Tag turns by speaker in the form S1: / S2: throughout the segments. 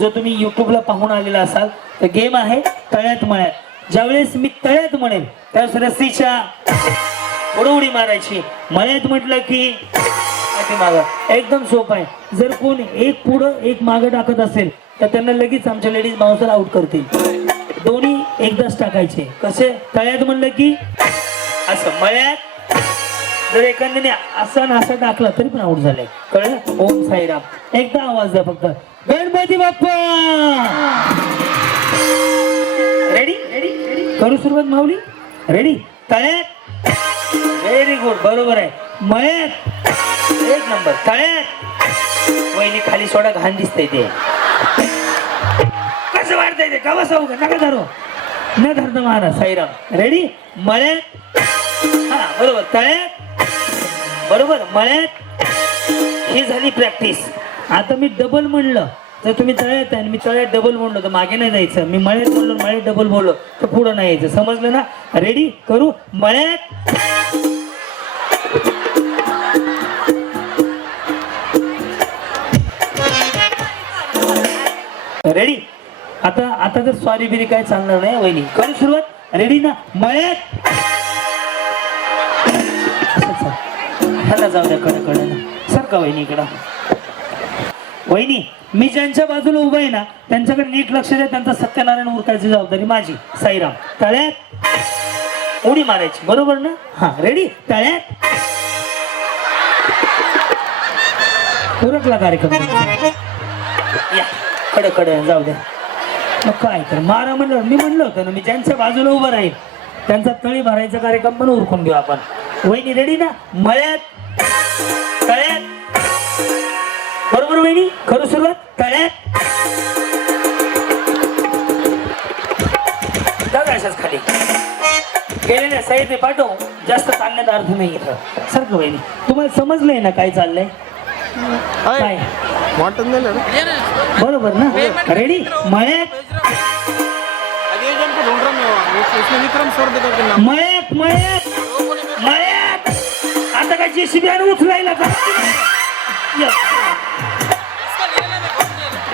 S1: जो तुम्ही युट्यूबला पाहून आलेला असाल तर गेम आहे तळ्यात मळ्यात. ज्यावेळेस मी तळ्यात म्हणेन त्यावेळेस रस्सीच्या उडवडी उडी मारायची. मळ्यात म्हटलं की माग एकदम सोपं आहे. जर कोण एक पुढं एक मागं टाकत असेल तर त्यांना लगेच आमच्या लेडीज बाउन्सर आउट करतील. दोन्ही एकदाच टाकायचे. कसे? तळ्यात म्हणलं की असं मळ्यात जर एखाद्याने असं आणि असं टाकलं तरी पण आउट झालंय. कळलं? ओम साईराम. एकदा आवाज द्या फक्त. गणपती बाप्पा! रेडी रेडी करू सुरुवात माऊली? रेडी तळ्यात? व्हेरी गुड बरोबर आहे. मळ्यात? एक नंबर तळ्यात? वहिनी खाली सोडा घाण दिसतंय ते. कसं वाढतंय ते? कवा सांगू का? नका धरू. न धरता महाराज साईराम. रेडी मळ्यात? हा बरोबर. तळ्यात? बरोबर. मळ्यात? ही झाली प्रॅक्टिस आता मी डबल म्हणलं. तर तुम्ही तळ्यात आहे आणि मी तळ्यात डबल म्हणलो. तर मागे नाही जायचं. मी मळ्यात म्हणलो मळ्यात डबल बोललो. तर पुढं नाही यायचं. समजलं ना? रेडी करू? मळ्यात! रेडी आता आता जर सॉरी बिरी काय चालणार नाही वहिनी. करू सुरुवात? रेडी ना? मळ्यात! ह्याला जाऊ द्या कडे कडे सर का वहिनी इकडं? वहिनी मी ज्यांच्या बाजूला उभा आहे ना त्यांच्याकडे नीट लक्ष द्या त्यांचा सत्यनारायण उरकायची जबाबदारी माझी साईराम. तळ्यात उडी मारायची बरोबर ना? हा रेडी तळ्यात उरकला कार्यक्रम. या कडे कडे जाऊ द्या. मग काय तर मारा म्हणलं मी म्हणलं होतं ना मी ज्यांच्या बाजूला उभं राहील त्यांचा तळी भरायचा कार्यक्रम पण उरकून घेऊ आपण. वहिनी रेडी ना? मळ्यात तळ्यात बरोबर वहिनी करू सुरुवात? तळ्यात जागा अशाच खाली. गेलेल्या साईडने पाठव. जास्त सांगण्यात अर्थ नाही इथं. सारखं वहिनी तुम्हाला समजलंय ना काय चाललंय? काय?
S2: वाटत नाही
S1: बरोबर ना? रेडी मळ्यात?
S2: अभी एजेंट को ढूंढ रहा मैं वो- उसने विक्रम सर देखा कि नाम
S1: मळ्यात मळ्यात मळ्यात. आता काय जेसीबी आणि उचलायला.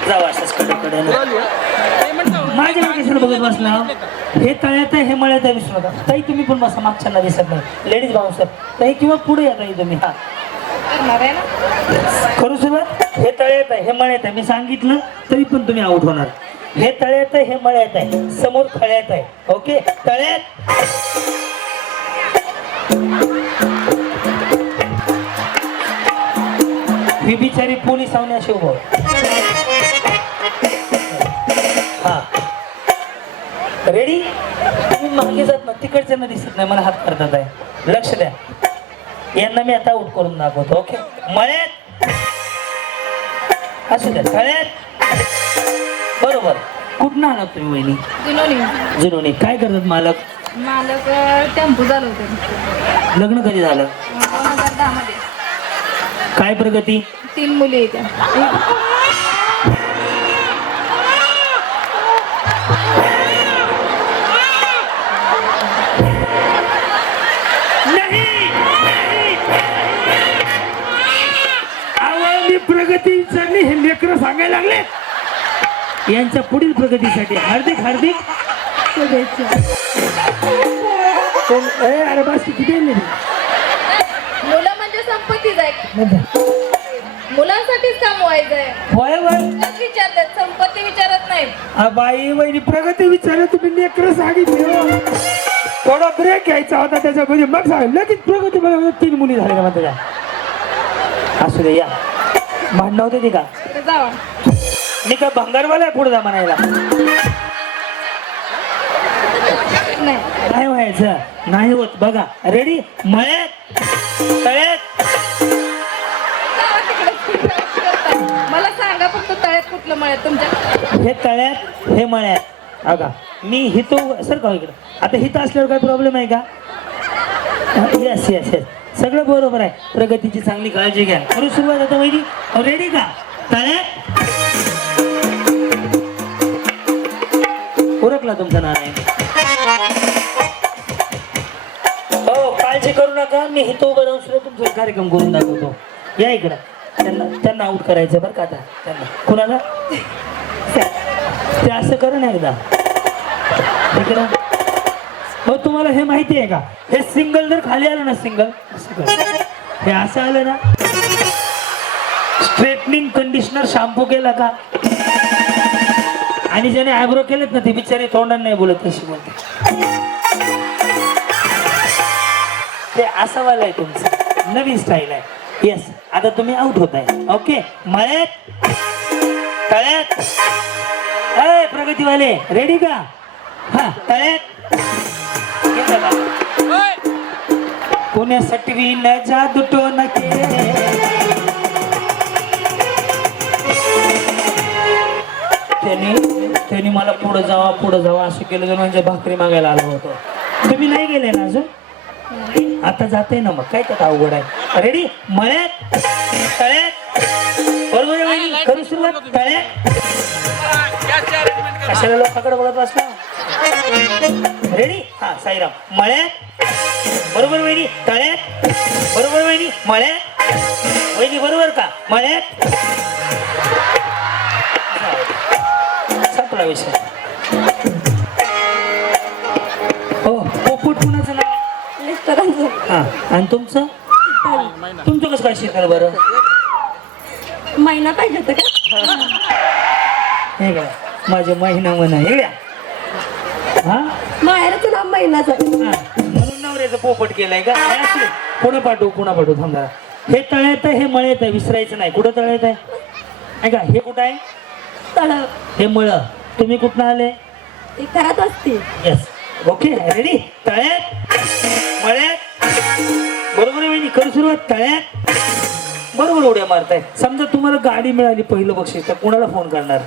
S1: जाऊ अशाच कडे माझ्या बघत बसला हो. हे. तळ्यात हे मळ्यात आहे विसरू नका ताई तुम्ही पण बसा मागच्यांना दिसत नाही लेडीज बाउन्सर ताई किंवा पुढे या ताई तुम्ही. हा. करू सुरुवात? हे तळ्यात आहे हे मळ्यात आहे. मी सांगितलं तरी पण तुम्ही आउट होणार. हे तळ्यात आहे हे मळ्यात आहे. समोर खळ्यात आहे. ओके तळ्यात. ही बिचारी पोलीस आवण्याशी उभं. हा. रेडी तुम्ही मागे जात ना तिकडच्यांना दिसत नाही मला हात करतात आहे लक्ष द्या. यांना मी आता आउट करून दाखवतो ओके मळ्यात. असू द्या तळ्यात बरोबर. कुठनं आणत तुम्ही वहिनी? जुनोनी काय करतात मालक?
S3: मालक टेम्पो चालवते
S1: लग्न कधी झालं? काय प्रगती?
S3: तीन मुली आहेत
S1: सांगायला लागले? यांच्या पुढील प्रगतीसाठी हार्दिक हार्दिक
S3: शुभेच्छा.
S1: अरे बस किती
S3: मुलं म्हणजे संपत्तीच आहे. मुलांसाठीच काम
S1: होय
S3: विचारतात संपत्ती विचारत नाही.
S1: बाई वहिनी प्रगती विचारलं तुम्ही लेकर सांगितले. थोडा ब्रेक घ्यायचा होता त्याच्यामध्ये. मग सांगितलं लगेच प्रगती तीन मुली झाल्या का त्याच्या असू दे या. भांडणं होते ते का?
S3: जावा.
S1: मी काय भंगारवाला आहे पुढे जा म्हणायला
S3: नाही
S1: काय व्हायचं. नाही होत. बघा. रेडी मळ्यात. तळ्यात.
S3: मला सांगा फक्त तळ्यात कुठलं मळ्यात तुमच्या?
S1: हे तळ्यात हे मळ्यात. अगा मी हितो सर का हो इकडं? आता हिथं असल्यावर काय प्रॉब्लेम आहे का? येस येस येस सगळं बरोबर आहे. प्रगतीची चांगली काळजी घ्या. करू सुरुवात आता वहिनी. रेडी का? तळ्यात उरकला तुमचा नारायण हो काळजी करू नका मी हितो उभं राहून सुद्धा तुमचा कार्यक्रम करून दाखवतो. या इकडं. त्यांना त्यांना आउट करायचं बरं का आता. त्यांना. कुणाला? ते असं कर ना एकदा. इकडं. मग तुम्हाला हे माहिती आहे का? हे सिंगल जर खाली आलं ना सिंगल हे असं आलं ना स्ट्रेटनिंग कंडिशनर शॅम्पू केला का? आणि ज्याने आयब्रो केलेत ना ते बिचारे तोंडाने नाही बोलत तशी बोलते ते असं वाला आहे तुमचं. नवीन स्टाईल आहे. येस आता तुम्ही आउट होत आहे. ओके मळ्यात तळ्यात. अय प्रगतीवाले रेडी का? हा तळ्यात? पुण्यासाठी न जादू त्यांनी त्यांनी मला पुढं जावा पुढं जावा असं केलं तर म्हणजे भाकरी मागायला आलो होतो. तुम्ही नाही गेले ना अजून? आता जाते ना मग. काय त्यात अवघड आहे? रेडी मळ्यात? तळ्यात? बरोबर? करू सुरुवात? तळ्यात? कशाला लोकांकडे बघत बसला? रेडी हा साईराम. मळ्यात? बरोबर वहिनी? तळ्यात? बरोबर वहिनी? मळ्यात? वहिनी बरोबर का? मळ्यात? विषय हो पोपट कुणाचं नाव?
S3: मिस्टरांचं.
S1: हा आणि तुमचं? तुमचं कसं काय शिकाल बरं?
S3: महिना पाहिजे होतं का?
S1: हे काय माझे महिना म्हणा येड्या हा
S3: माहेरचं नाव महिनाचं.
S1: हा, म्हणून नवऱ्याचं पोपट केलाय का? हे. पुढे पाठवू पुन्हा पाठवू थांबा. हे तळ्यात आहे हे मळ्यात आहे विसरायचं नाही. कुठं तळ्यात आहे? ऐका हे कुठं आहे?
S3: तळ.
S1: हे मळ. तुम्ही कुठनं आले?
S3: ती करत असते.
S1: येस ओके रेडी तळ्यात? मळ्यात? बरोबर आहे वहिनी करू सुरुवात तळ्यात? बरोबर उड्या मारताय. समजा तुम्हाला गाडी मिळाली पहिलं बक्षीस तर कोणाला फोन करणार?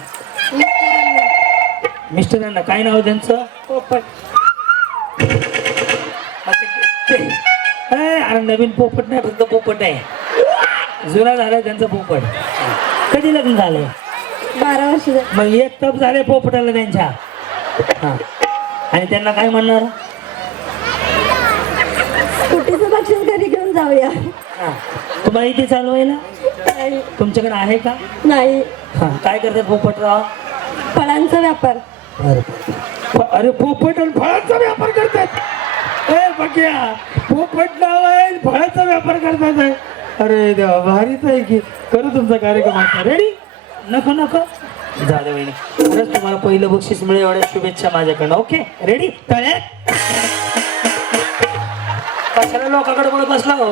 S1: मिस्टरांना काय नाव त्यांचं?
S3: पोपट.
S1: अरे नवीन पोपट नाही फक्त पोपट आहे. जुना झालाय त्यांचा पोपट. कधी लग्न झालंय?
S3: बारा वर्ष झाली.
S1: मग एक तप झाले पोपटाला त्यांच्या. हा. आणि त्यांना काय म्हणणार?
S3: स्कूटीचं बक्षीस घरी घेऊन जाऊया?
S1: हा. तुम्हाला इथे चालवायला?
S3: नाही.
S1: तुमच्याकडे आहे का?
S3: नाही.
S1: हा. काय करतात पोपटराव?
S3: फळांचा व्यापार.
S1: फ- अरे पोपट आणि फळांचा व्यापार करतात. ए बघ्या. पोपट नाव आहे आणि फळांचा व्यापार करतात. आहे. अरे देवा भारीच आहे की. करू तुमचा कार्यक्रम आता. रेडी नको नको. झालं वहिनी. खरंच तुम्हाला पहिलं बक्षीस मिळेल एवढ्या शुभेच्छा माझ्याकडनं. ओके? रेडी तळ्यात कशाला लोकांकडे बोलत बसला हो?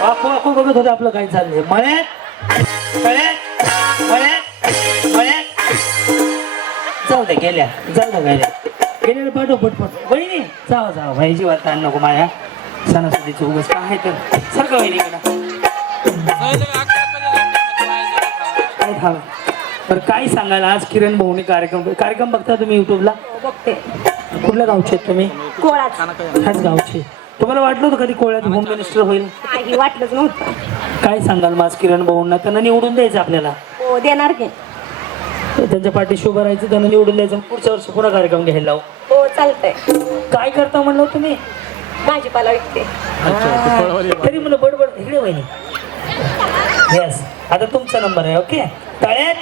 S1: वाकू वाकू बघत होते आपलं काय चाललंय. मळ्यात? तळ्यात मळ्यात? मळ्यात? जाऊ दे गेल्या. जाऊ दे गेल्या. गेलेलं पाठव पटपट. वहिनी जाव जाऊ भाईची वाट ताण नको माया. सणासुदीचं उगस काय आहे तर. सारखं वहिनीकडं. तर काय सांगायला आज किरण भाऊनी कार्यक्रम कार्यक्रम बघता तुम्ही युट्यूबला
S3: बघते.
S1: कुठल्या गावचे आहेत तुम्ही?
S3: कोळाच
S1: ह्याच गावचे. तुम्हाला वाटलं होतं कधी कोळ्यात होम मिनिस्टर होईल?
S3: काही वाटलंच नव्हतं.
S1: काय सांगाल माझ किरण भाऊंना? त्यांना निवडून द्यायचं आपल्याला.
S3: हो देणार की.
S1: त्यांच्या पाठीशी उभं राहायचं त्यांना निवडून द्यायचं पुढच्या वर्षी पुन्हा कार्यक्रम घ्यायला लावू.
S3: हो चालतंय.
S1: काय करता म्हणलं तुम्ही?
S3: भाजीपाला विकते.
S1: तरी मला बडबड इकडे वहिनी. येस आता तुमचा नंबर आहे ओके तळ्यात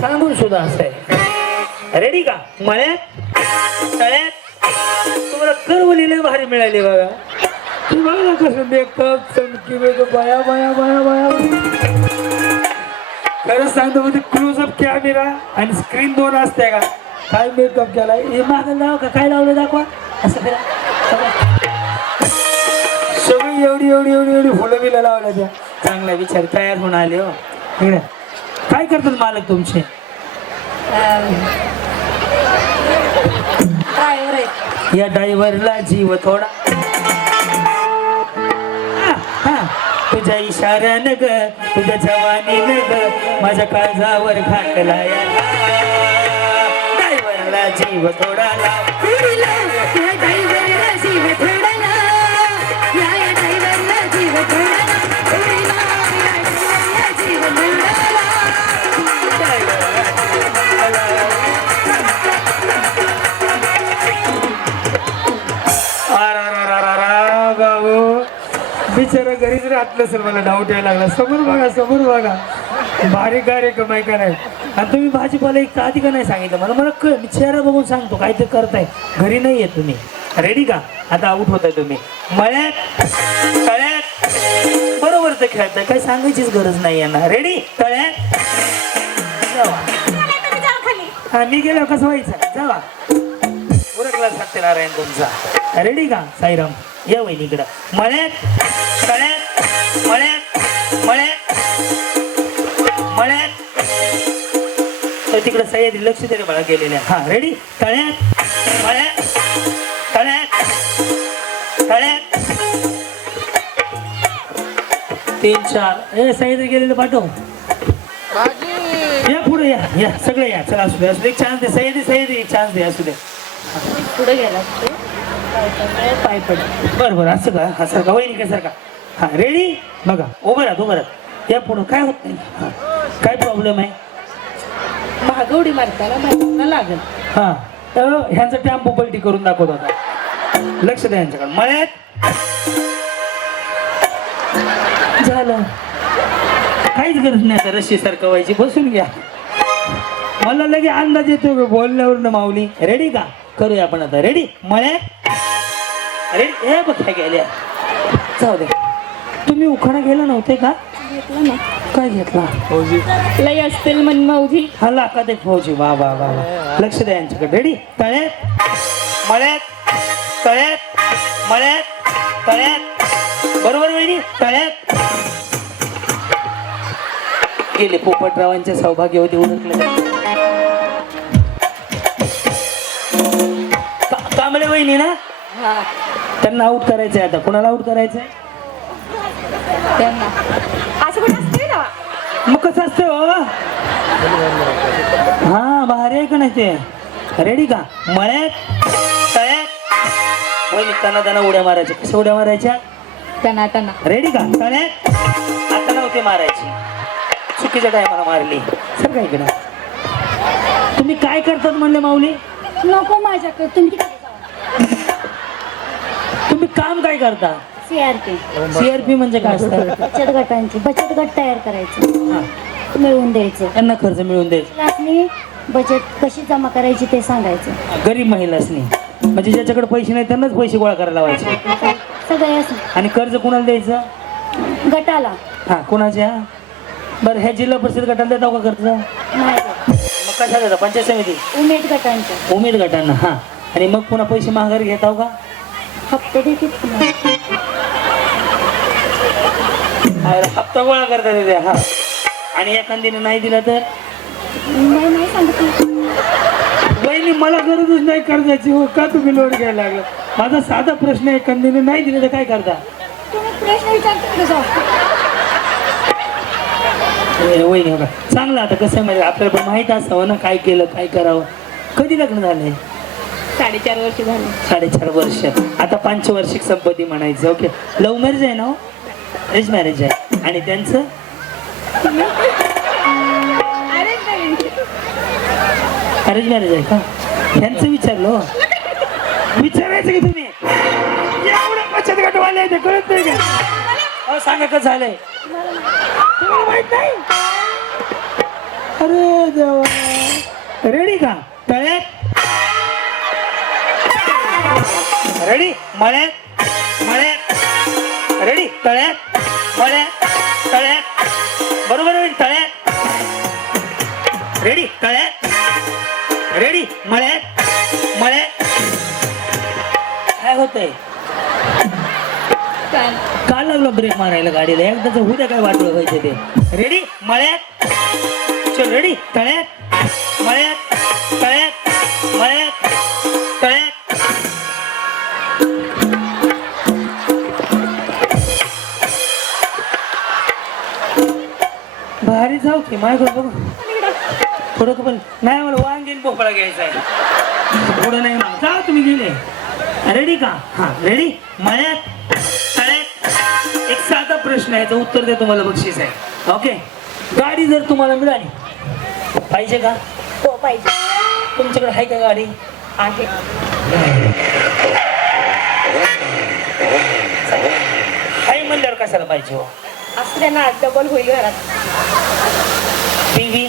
S1: सांगून सुद्धा असं रेडी का? मळ्यात तळ्यात तुम्हाला कर्व लिहिले भारी मिळाली बघा. तुम्हाला बघा कसं मेकअप चमकी मेकअप बाया बाया बाया बाया. खरं सांगतो म्हणजे क्लोजअप कॅमेरा आणि स्क्रीन दोन असते का? काय मेकअप केला हे मागं लाव का? काय लावलं दाखवा. असं करा. सगळी एवढी एवढी एवढी एवढी फुलं बिलं लावल्या त्या. चांगला विचार तयार होऊन आले हो. काय करतात मालक तुमचे? या ड्रायव्हरला जीव थोडा. हा, हा. तुझ्या इशाऱ्यानं ग तुझ्या जवानीनं ग माझ्या काळजावर घातला या ड्रायव्हरला जीव थोडा लाव. बिचारा घरीच राहत नसेल मला डाऊट यायला लागला. समोर बघा समोर बघा. बारीक कार्यक्रम आहे का नाही? आणि तुम्ही भाजीपाला एक आधी का नाही सांगितलं? मला मला कळ मी चेहरा बघून सांगतो काय ते करताय. घरी नाही येत तुम्ही. रेडी का? आता आऊट होताय तुम्ही. मळ्यात तळ्यात. बरोबर तर खेळताय. काय सांगायचीच गरज नाही यांना. रेडी तळ्यात. जावा. हा मी गेलो कसं व्हायचं जावा. उरकला सत्यनारायण तुमचा. रेडी का साईराम? या वहिनीकडं. मळ्यात तळ्यात मळ्यात मळ्यात मळ्यात. तर तिकडं सह्याद्री लक्ष तरी मला गेलेल्या. हा रेडी तळ्यात मळ्यात तळ्यात तळ्यात. तीन चार. ए सह्याद्री गेलेलं पाठव. या पुढे या या. सगळे या. चला असू दे असू दे. एक चान्स दे. सह्याद्री सह्याद्री. एक चान्स दे असू दे.
S3: पुढे पाय पड
S1: बरं बरं असं का हा सारखा वहिनी काय सारखा? हा रेडी बघा उभं राहा उभं राहा. या पुढं काय होत नाही. हा. काय प्रॉब्लेम आहे?
S3: मागं उडी मारताना लागल.
S1: हा तर ह्यांचा टॅम्पो पलटी करून दाखवत होता. लक्ष द्या यांच्याकडे. मळ्यात? झालं. काहीच गरज नाही आता रशी सारखं व्हायची. बसून घ्या. मला लगे अंदाज येतो का बोलण्यावरून माऊली? रेडी का? करूया आपण आता. रेडी मळ्यात रेडी हे बघ काय गेल्या जाऊ दे. तुम्ही उखाणा गेला नव्हते का?
S3: घेतलं ना.
S1: काय घेतला?
S3: लय असतील मन मौजी
S1: हा लाखात एक फौजी. वा वा वा वा. लक्ष द्या यांच्याकडे. रेडी तळ्यात मळ्यात तळ्यात मळ्यात तळ्यात बरोबर वहिनी? तळ्यात गेले पोपटरावांचे सौभाग्य होते उरकले वहिनी ना? त्यांना आउट करायचंय आता. कुणाला आउट करायचंय?
S3: त्यांना. असं असते ना
S1: मग कसं असतं हो? हा भारी आहे का नाही ते? रेडी का? मळ्यात तळ्यात? वहिनी त्यांना त्यांना उड्या मारायच्या. कसं उड्या मारायच्या?
S3: त्यांना त्यांना.
S1: रेडी का? तळ्यात? आता नव्हते मारायची. चुकीच्या टायमाला मारली. सर काय इकडं? तुम्ही काय करतात म्हणले माऊली?
S4: नको माझ्याकडे. तुम्ही
S1: काम काय करता?
S4: सीआरपी
S1: सीआरपी म्हणजे काय असतं?
S4: बचत गटांची. बचत गट तयार करायचे.
S1: हा,
S4: मिळवून द्यायचे.
S1: त्यांना खर्च मिळवून द्यायचा.
S4: क्लासनी बचत कशी जमा करायची ते सांगायचं.
S1: गरीब महिलासनी. म्हणजे ज्याच्याकडे पैसे नाही त्यांनाच पैसे गोळा करायला लावायचे.
S4: सगळे असं.
S1: आणि कर्ज कुणाला द्यायचं?
S4: गटाला.
S1: हा कोणाच्या? बरं ह्या जिल्हा परिषद गटाला देता का कर्ज? मग
S4: नाही.
S1: कशा देता? पंचायत समिती?
S4: उमेद गटांच्या.
S1: उमेद गटांना हा. आणि मग पुन्हा पैसे माघारी घेताव का?
S4: हप्ते देतील
S1: हप्ता गोळा करता तिथे हा. आणि एखादीने नाही दिला तर?
S4: नाही नाही
S1: मला गरजच नाही कर्जाची हो का तुम्ही लोड घ्यायला लागला? माझा साधा प्रश्न आहे एखादीने नाही दिले तर काय करता?
S4: तुम्ही प्रश्न विचारता
S1: हो चांगलं आता कसं आहे माहिती आपल्याला पण माहीत असावं ना काय केलं काय करावं. कधी लग्न झालंय?
S3: साडेचार वर्ष झाले.
S1: साडेचार वर्ष. आता पंचवार्षिक संपत्ती म्हणायचं. ओके लव्ह मॅरेज आहे ना अरेंज मॅरेज आहे. आणि त्यांचं? अरेंज मॅरेज आहे का? त्यांचं विचारलं हो. विचारायचं की तुम्ही? एवढं बचत गटवाले ते कळत नाही का? अहो सांगा कसं झालंय? तुम्हाला माहीत नाही? अरे देवा. रेडी का? तळ्यात? रेडी मळ्यात मळ्यात रेडी तळ्यात मळ्यात तळ्यात बरोबर तळ्यात रेडी तळ्यात रेडी मळ्यात मळ्यात काय होतंय?
S3: काय?
S1: का लागलं ब्रेक मारायला गाडीला. एकदाच उद्या काय वाटलं व्हायचं ते? रेडी मळ्यात चल रेडी तळ्यात जाऊ की माझ्याकडे बघ. थोडं पण नाही मला वांगीन भोपळा घ्यायचा आहे. थोडं नाही मला जा तुम्ही गेले. रेडी का? हा रेडी मळ्यात तळ्यात. एक साधा प्रश्न आहे तो उत्तर दे तुम्हाला बक्षीस आहे. ओके गाडी जर तुम्हाला मिळाली पाहिजे का?
S4: हो पाहिजे.
S1: तुमच्याकडे आहे का गाडी?
S3: आहे.
S1: म्हणल्यावर कशाला पाहिजे हो?
S3: असू द्या ना डबल होईल घरात.
S1: टीव्ही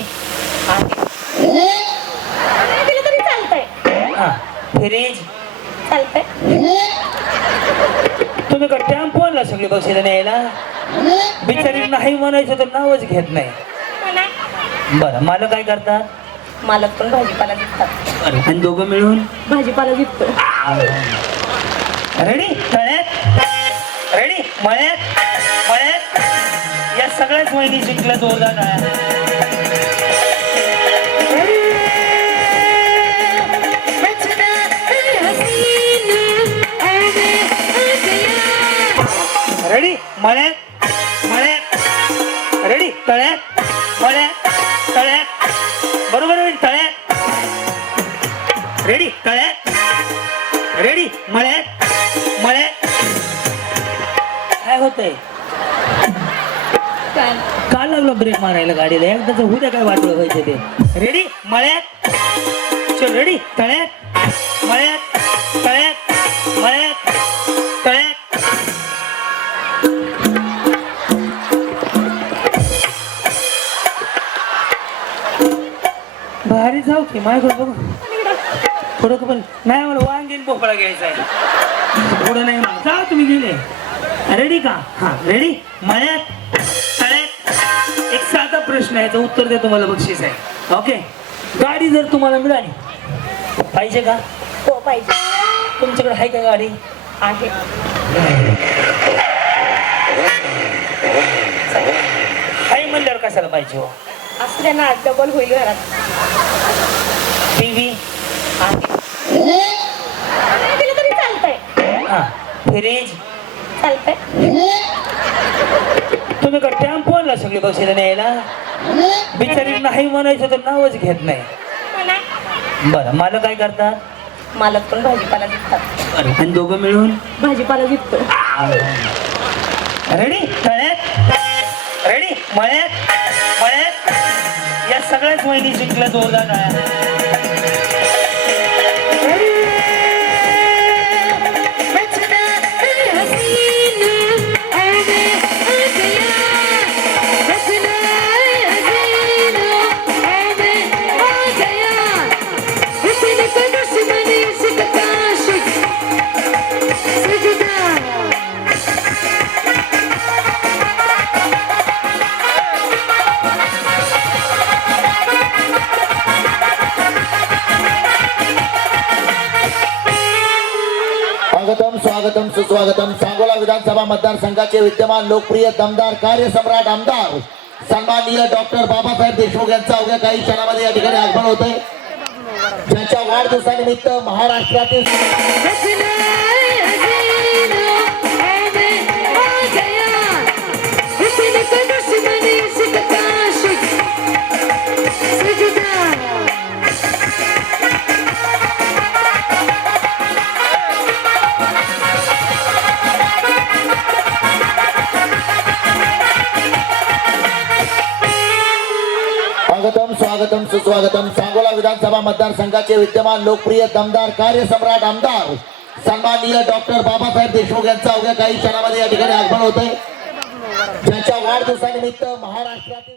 S3: नाही दिलं तरी चालतंय.
S1: हा फ्रीज
S3: चालतंय.
S1: तुम्ही का टेम्पो आणला सगळी बक्षीला न्यायला? बिचारी नाही म्हणायचं तर नावच घेत नाही.
S3: म्हणा.
S1: बरं मला काय करतात?
S3: मालक पण भाजीपाला विकतात.
S1: आणि दोघं मिळून?
S3: भाजीपाला विकतो.
S1: रेडी तळ्यात? रेडी मळ्यात? या सगळ्याच वहिनी जिंकल्या जोरदार टाळ्या. रेडी मळ्यात मळ्यात रेडी तळ्यात मळ्यात तळ्यात बरोबर आहे तळ्यात रेडी तळ्यात रेडी मळ्यात मळ्यात काय होतंय?
S3: काय?
S1: काल लागलो ब्रेक मारायला गाडीला. एकदाच उद्या काय वाटलं व्हायचं ते. रेडी मळ्यात? चल रेडी तळ्यात? मळ्यात? तळ्यात? मळ्यात? तळ्यात? भारी जाऊ की माझ्याकडे बघू. थोडं पण नाही मला वांगीन पोपळा घ्यायचा आहे. पुढं नाही म्हणा जा तुम्ही गेले. रेडी का? हा रेडी मळ्यात? एक साधा प्रश्न आहे उत्तर द्या तुम्हाला बक्षीस आहे. ओके गाडी जर तुम्हाला मिळाली पाहिजे का?
S3: हो पाहिजे.
S1: तुमच्याकडे आहे का गाडी?
S3: आहे.
S1: आहे म्हणल्यावर कशाला पाहिजे हो?
S3: असू द्या ना डबल होईल घरात.
S1: टीव्ही
S3: नाही दिलं तरी चालतंय.
S1: हा फ्रीज
S3: चालतंय.
S1: तुम्ही का टेम्पो आणला सगळी बक्षीला न्यायला? बिचारी नाही म्हणायचं तर नावच घेत नाही.
S3: म्हणा.
S1: बरं मला काय करतात?
S3: मालक पण भाजीपाला विकतात.
S1: आणि दोघं मिळून?
S3: भाजीपाला विकतो
S1: रेडी तळ्यात रेडी मळ्यात? मळ्यात? या सगळ्याच वहिनी जिंकल्या जोरदार टाळ्या.
S5: सुस्वागतम. सांगोला विधानसभा मतदारसंघाचे विद्यमान लोकप्रिय दमदार कार्यसम्राट आमदार सन्माननीय डॉक्टर बाबासाहेब देशमुख यांचा अवघ्या काही क्षणामध्ये या ठिकाणी आगमन होत आहे ज्यांच्या वाढदिवसानिमित्त महाराष्ट्रातील विधानसभा मतदारसंघाचे विद्यमान लोकप्रिय दमदार कार्यसम्राट आमदार सन्माननीय डॉक्टर बाबासाहेब देशमुख यांचा अवघ्या काही क्षणामध्ये या ठिकाणी आगमन होत आहे ज्यांच्या वाढदिवसानिमित्त महाराष्ट्रातील